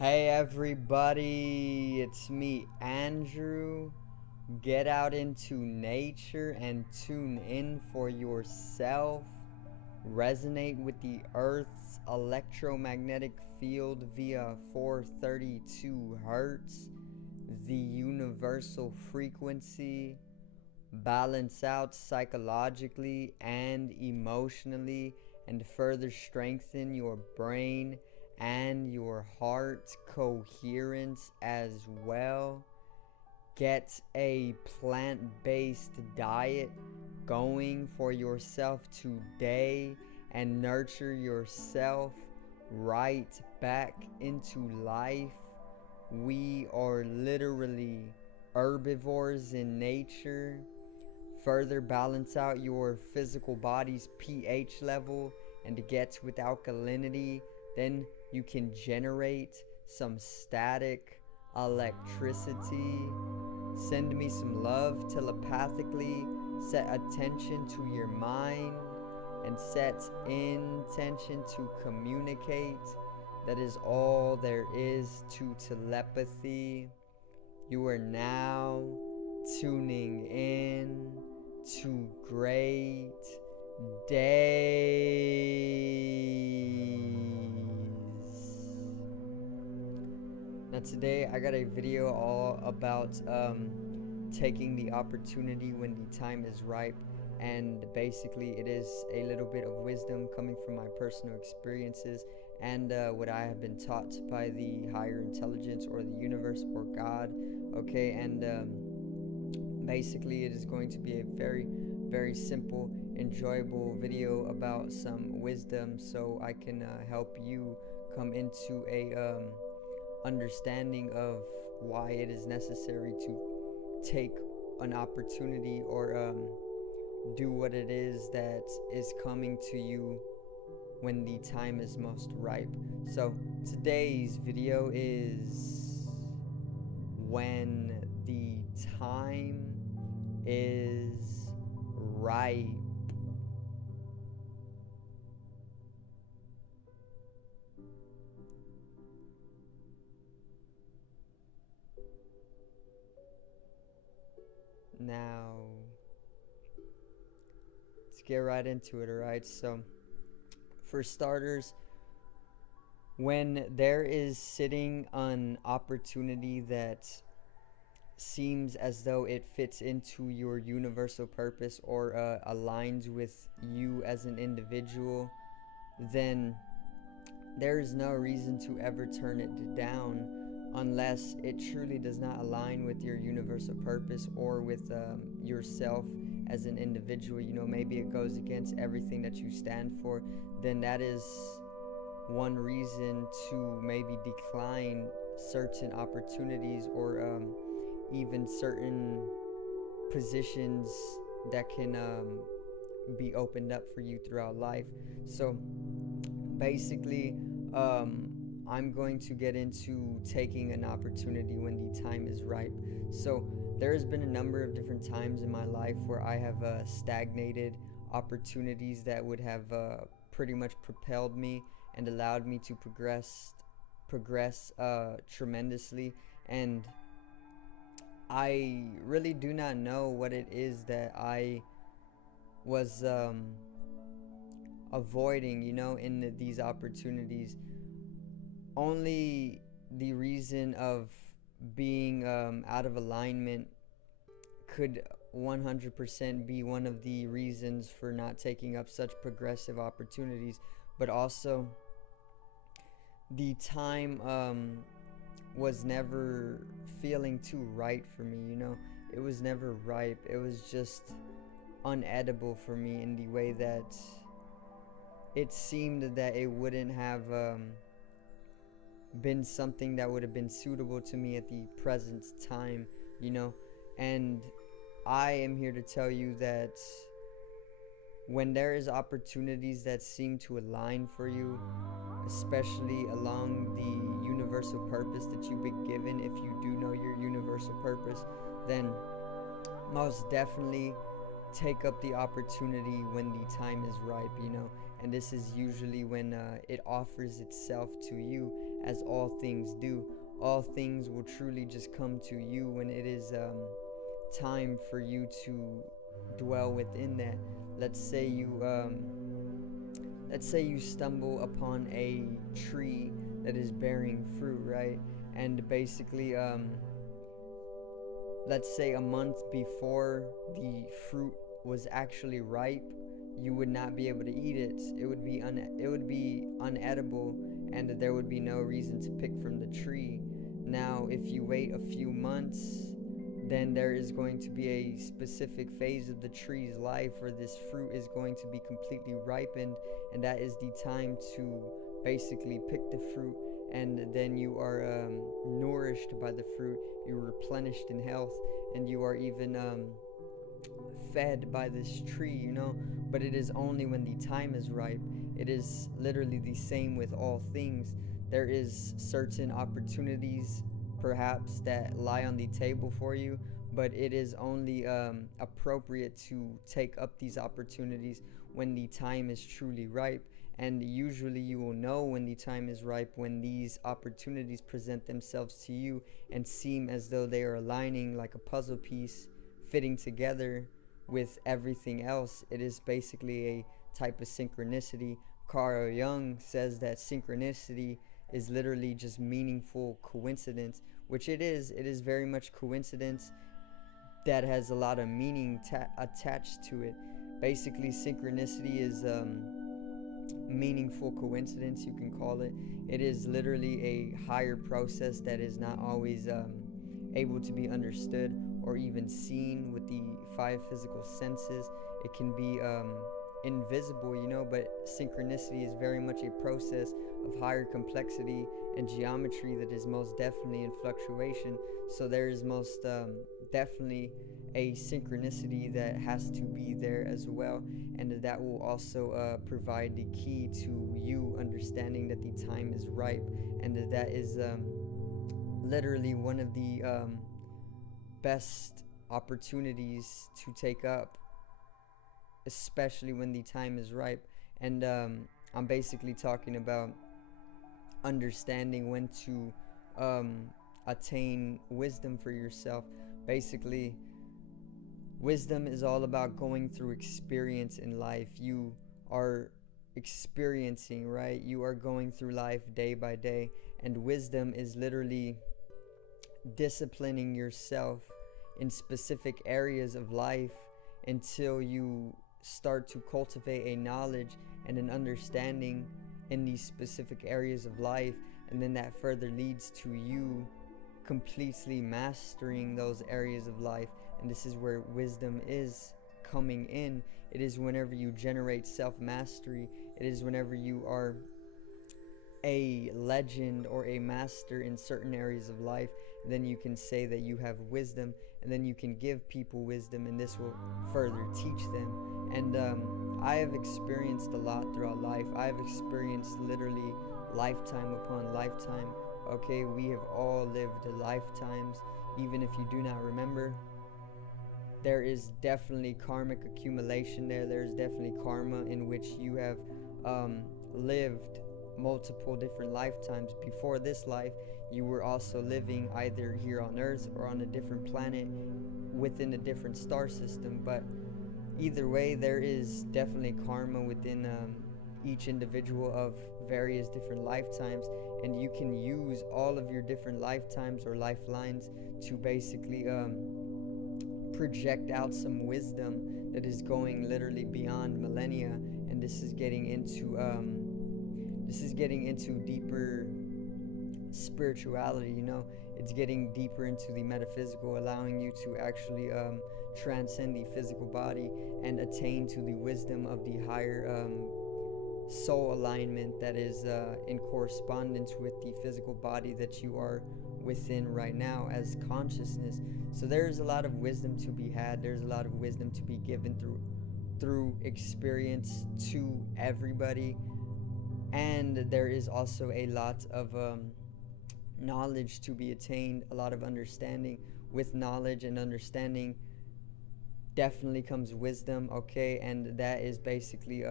Hey everybody, it's me, Andrew. Get out into nature and tune in for yourself. Resonate with the Earth's electromagnetic field via 432 hertz, the universal frequency. Balance out psychologically and emotionally, and further strengthen your brain and your heart coherence as well. Get a plant based diet going for yourself today and nurture yourself right back into life. We are literally herbivores in nature. Further balance out your physical body's pH level and get with alkalinity. Then you can generate some static electricity. Send me some love telepathically. Set attention to your mind and set intention to communicate. That is all there is to telepathy. You are now tuning in to great days. Now today I got a video all about taking the opportunity when the time is ripe, and basically it is a little bit of wisdom coming from my personal experiences and what I have been taught by the higher intelligence or the universe or God. Okay, and basically it is going to be a very simple, enjoyable video about some wisdom, so I can help you come into a understanding of why it is necessary to take an opportunity or do what it is that is coming to you when the time is most ripe. So today's video is when the time is ripe. Now, let's get right into it, alright? So, for starters, when there is sitting an opportunity that seems as though it fits into your universal purpose or aligns with you as an individual, then there is no reason to ever turn it down unless it truly does not align with your universal purpose or with yourself as an individual. You know, maybe it goes against everything that you stand for. Then that is one reason to maybe decline certain opportunities or even certain positions that can be opened up for you throughout life. So basically, I'm going to get into taking an opportunity when the time is ripe. So there has been a number of different times in my life where I have stagnated opportunities that would have pretty much propelled me and allowed me to progress tremendously. And I really do not know what it is that I was avoiding, you know, in these opportunities. Only the reason of being out of alignment could 100% be one of the reasons for not taking up such progressive opportunities, but also the time was never feeling too right for me, you know. It was never ripe. It was just unedible for me in the way that it seemed that it wouldn't have been something that would have been suitable to me at the present time, you know. And I am here to tell you that when there is opportunities that seem to align for you, especially along the universal purpose that you've been given, if you do know your universal purpose, then most definitely take up the opportunity when the time is ripe, you know. and this is usually when it offers itself to you, as all things do. All things will truly just come to you when it is time for you to dwell within that. Let's say you stumble upon a tree that is bearing fruit, right? And basically, let's say a month before the fruit was actually ripe, you would not be able to eat it. It would be unedible, and there would be no reason to pick from the tree. Now, if you wait a few months, then there is going to be a specific phase of the tree's life where this fruit is going to be completely ripened, and that is the time to basically pick the fruit, and then you are nourished by the fruit, you're replenished in health, and you are even fed by this tree, but it is only when the time is ripe. It is literally the same with all things. There is certain opportunities perhaps that lie on the table for you, but it is only appropriate to take up these opportunities when the time is truly ripe. And usually you will know when the time is ripe when these opportunities present themselves to you and seem as though they are aligning like a puzzle piece, fitting together with everything else. It is basically a type of synchronicity. Carl Jung says that synchronicity is literally just meaningful coincidence, which it is. It is very much coincidence that has a lot of meaning attached to it. Basically, synchronicity is meaningful coincidence, you can call it. It is literally a higher process that is not always able to be understood or even seen with the five physical senses. It can be invisible, but synchronicity is very much a process of higher complexity and geometry that is most definitely in fluctuation. So there is most definitely a synchronicity that has to be there as well, and that will also provide the key to you understanding that the time is ripe, and that is literally one of the best opportunities to take up, especially when the time is ripe. And I'm basically talking about understanding when to attain wisdom for yourself. Basically, wisdom is all about going through experience in life. You are experiencing, right? You are going through life day by day, and wisdom is literally disciplining yourself in specific areas of life until you start to cultivate a knowledge and an understanding in these specific areas of life, and then that further leads to you completely mastering those areas of life. And this is where wisdom is coming in. It is whenever you generate self-mastery. It is whenever you are a legend or a master in certain areas of life, then you can say that you have wisdom, and then you can give people wisdom, and this will further teach them. And I have experienced a lot throughout life. I have experienced literally lifetime upon lifetime. Okay, we have all lived lifetimes. Even if you do not remember, there is definitely karmic accumulation there. There's definitely karma in which you have lived multiple different lifetimes. Before this life, you were also living either here on Earth or on a different planet within a different star system. But either way, there is definitely karma within each individual of various different lifetimes, and you can use all of your different lifetimes or lifelines to basically project out some wisdom that is going literally beyond millennia. And this is getting into deeper spirituality. It's getting deeper into the metaphysical, allowing you to actually transcend the physical body and attain to the wisdom of the higher soul alignment that is in correspondence with the physical body that you are within right now as consciousness. So there's a lot of wisdom to be had. There's a lot of wisdom to be given through experience to everybody. And there is also a lot of knowledge to be attained, a lot of understanding. With knowledge and understanding definitely comes wisdom, okay? And that is basically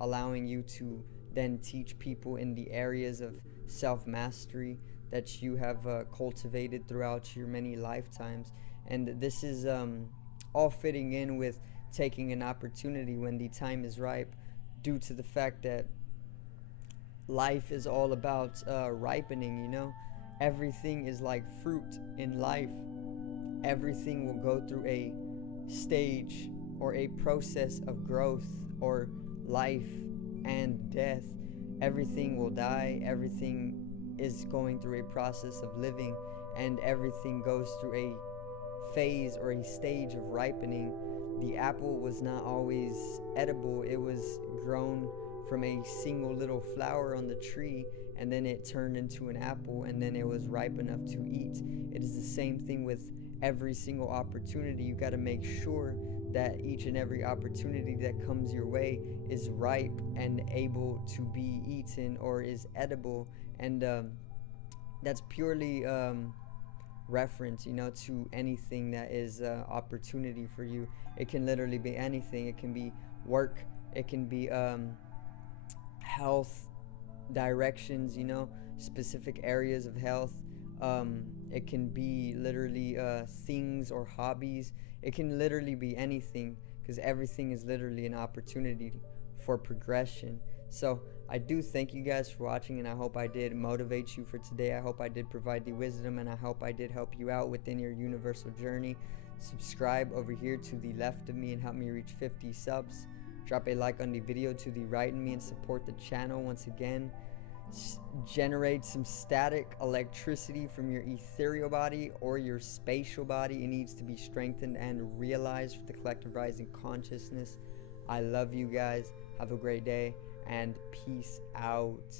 allowing you to then teach people in the areas of self-mastery that you have cultivated throughout your many lifetimes. And this is all fitting in with taking an opportunity when the time is ripe, due to the fact that life is all about ripening, you know? Everything is like fruit in life. Everything will go through a stage or a process of growth or life and death. Everything will die. Everything is going through a process of living, and everything goes through a phase or a stage of ripening. The apple was not always edible. It was grown from a single little flower on the tree, and then it turned into an apple, and then it was ripe enough to eat. It is the same thing with every single opportunity. You got to make sure that each and every opportunity that comes your way is ripe and able to be eaten or is edible. And that's purely reference, you know, to anything that is opportunity for you. It can literally be anything. It can be work. It can be health directions, you know, specific areas of health. It can be literally things or hobbies. It can literally be anything, because everything is literally an opportunity for progression. So I do thank you guys for watching, and I hope I did motivate you for today. I hope I did provide the wisdom, and I hope I did help you out within your universal journey. Subscribe over here to the left of me and help me reach 50 subs. Drop a like on the video to the right of me and support the channel once again. Generate some static electricity from your ethereal body or your spatial body. It needs to be strengthened and realized for the collective rising consciousness. I love you guys. Have a great day, and peace out.